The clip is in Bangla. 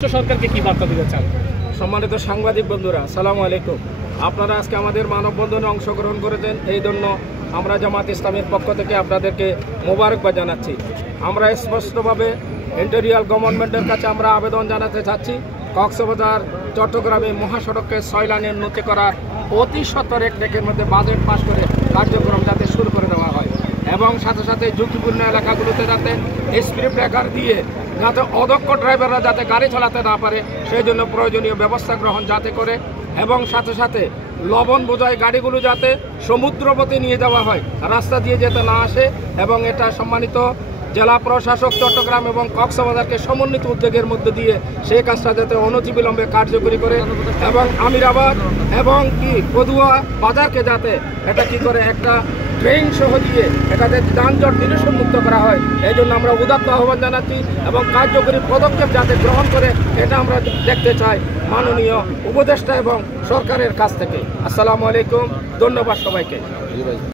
সরকারকে কি বার্তা দিতে চান? সম্মানিত সাংবাদিক বন্ধুরা, আসসালামু আলাইকুম। আপনারা আজকে আমাদের মানববন্ধনে অংশগ্রহণ করেছেন, এই জন্য আমরা জামাত ইসলামের পক্ষ থেকে আপনাদেরকে মোবারকবাদ জানাচ্ছি। আমরা স্পষ্টভাবে ইন্টেরিয়ার গভর্নমেন্টের কাছে আমরা আবেদন জানাতে চাচ্ছি, কক্সবাজার চট্টগ্রামে মহাসড়ককে 6 লাইনের উন্নতি করার অতি সত্বর এক ডেকের মধ্যে বাজেট পাস করে কার্যক্রম যাতে শুরু করে দেওয়া হয় এবং সাথে সাথে ঝুঁকিপূর্ণ এলাকাগুলোতে যাতে স্পিড ব্রেকার দিয়ে যাতে অদক্ষ ড্রাইভাররা যাতে গাড়ি চালাতে না পারে সেই জন্য প্রয়োজনীয় ব্যবস্থা গ্রহণ যাতে করে এবং সাথে সাথে লবণ বোঝাই গাড়িগুলো যাতে সমুদ্রপথে নিয়ে যাওয়া হয়, রাস্তা দিয়ে যেতে না আসে এবং এটা সম্মানিত জেলা প্রশাসক চট্টগ্রাম এবং কক্সবাজারকে সমন্বিত উদ্যোগের মধ্যে দিয়ে সেই কাজটা যাতে অনতিবিলম্বে কার্যকরী করে এবং আমিরাবাদ এবং পদুয়া বাজারকে যাতে এটা কি করে একটা ট্রেন সহ দিয়ে এটাতে যানজট নিরসনমুক্ত করা হয়, এই জন্য আমরা উদাত্ত আহ্বান জানাচ্ছি এবং কার্যকরী পদক্ষেপ যাতে গ্রহণ করে এটা আমরা দেখতে চাই মাননীয় উপদেষ্টা এবং সরকারের কাছ থেকে। আসসালামু আলাইকুম, ধন্যবাদ সবাইকে।